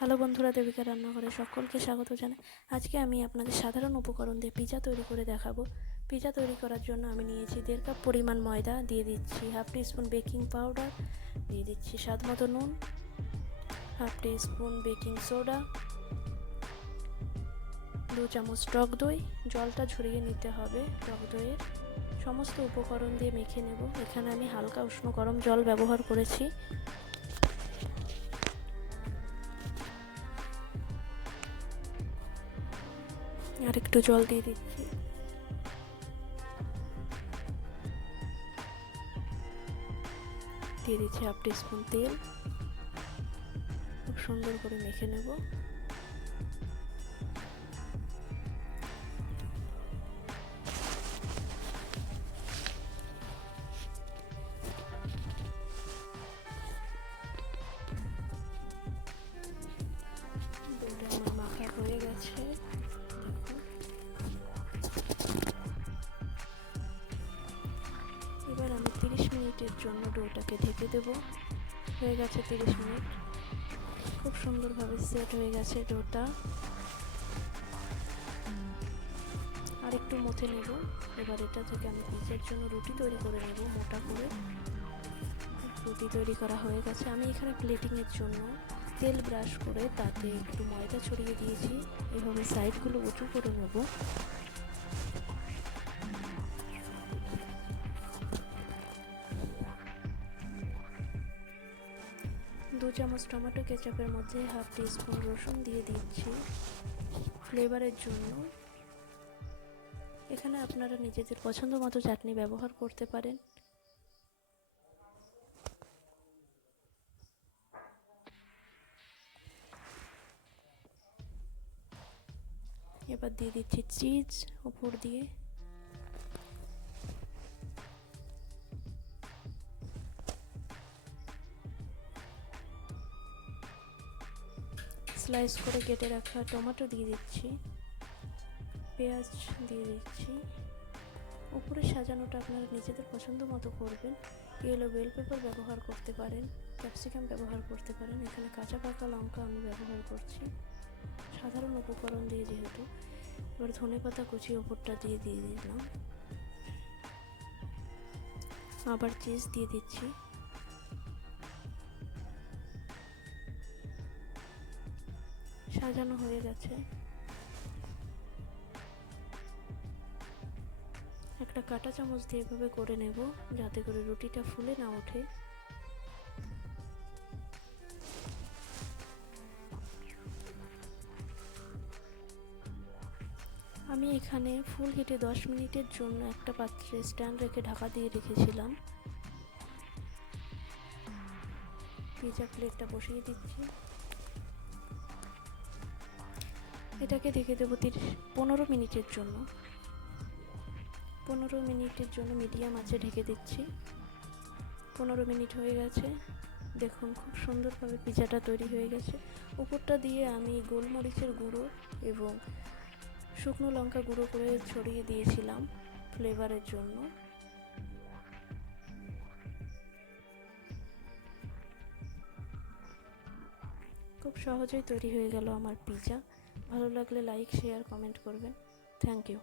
Hello বন্ধুরা, দেবিকা রান্নাঘরে সকলকে স্বাগত জানাই। আজকে আমি আপনাদের সাধারণ উপকরণ দিয়ে পিৎজা তৈরি করে দেখাবো। পিৎজা তৈরি করার জন্য আমি নিয়েছি 1.5 কাপ পরিমাণ ময়দা, দিয়ে দিচ্ছি হাফ টিস্পুন বেকিং পাউডার, দিয়ে দিচ্ছি স্বাদ মতো নুন, হাফ টিস্পুন বেকিং সোডা, 2 চামচ টক দই। জলটা ঝরিয়ে নিতে হবে টক দইয়ের। সমস্ত উপকরণ দিয়ে মেখে নেব। এখানে আমি হালকা উষ্ণ গরম জল ব্যবহার করেছি। আর একটু জল দিয়ে দিচ্ছি। দিয়ে দিচ্ছি হাফ টিস্পুন তেল। খুব সুন্দর করে মেখে নেব। আমার মাখা হয়ে গেছে। এবার আমি 30 মিনিটের জন্য ডোটাকে ঢেকে দেব। হয়ে গেছে 30 মিনিট। খুব সুন্দরভাবে সেট হয়ে গেছে ডোটা। আর একটু মথে নেব। এবার এটা থেকে আমি পিৎজার জন্য রুটি তৈরি করে নেব মোটা করে। রুটি তৈরি করা হয়ে গেছে। আমি এখানে প্লেটিংয়ের জন্য তেল ব্রাশ করে তাতে একটু ময়দা ছড়িয়ে দিয়েছি। এভাবে সাইডগুলো উঁচু করে নেব। দু চামচ টমেটো কেচাপের মধ্যে হাফ টিস্পুন রসুন দিয়ে দিচ্ছি ফ্লেভারের জন্য। এখানে আপনারা নিজেদের পছন্দ মতো চাটনি ব্যবহার করতে পারেন। এবার দিয়ে দিচ্ছি চিজ উপর দিয়ে। স্লাইস করে কেটে রাখা টমেটো দিয়ে দিচ্ছি। পেঁয়াজ দিয়ে দিচ্ছি। উপরে সাজানোটা আপনারা নিজেদের পছন্দ মতো করবেন। ইয়েলো বেল পেপার ব্যবহার করতে পারেন, ক্যাপসিকাম ব্যবহার করতে পারেন। এখানে কাঁচা পাকা লঙ্কা আমি ব্যবহার করছি, সাধারণ উপকরণ দিয়ে যেহেতু। এবার ধনেপাতা কুচি ওপরটা দিয়ে দিলাম। আবার চিজ দিয়ে দিচ্ছি। সাজানো হয়ে গেছে। একটা কাঁটা চামচ দিয়ে এভাবে করে নেব যাতে করে রুটিটা ফুলে না ওঠে। আমি এখানে ফুল হিটে 10 মিনিটের জন্য একটা পাত্রে স্ট্যান্ড রেখে ঢাকা দিয়ে রেখেছিলাম। পিৎজা প্লেটটা বসিয়ে দিচ্ছি। এটাকে ঢেকে দেবো 15 মিনিটের জন্য। 15 মিনিটের জন্য মিডিয়াম আঁচে ঢেকে দিচ্ছি। 15 মিনিট হয়ে গেছে। দেখুন খুব সুন্দরভাবে পিৎজাটা তৈরি হয়ে গেছে। উপরটা দিয়ে আমি গোলমরিচের গুঁড়ো এবং শুকনো লঙ্কা গুঁড়ো করে ছড়িয়ে দিয়েছিলাম ফ্লেভারের জন্য। খুব সহজেই তৈরি হয়ে গেল আমার পিৎজা। ভালো লাগলে লাইক, শেয়ার, কমেন্ট করবেন। Thank you.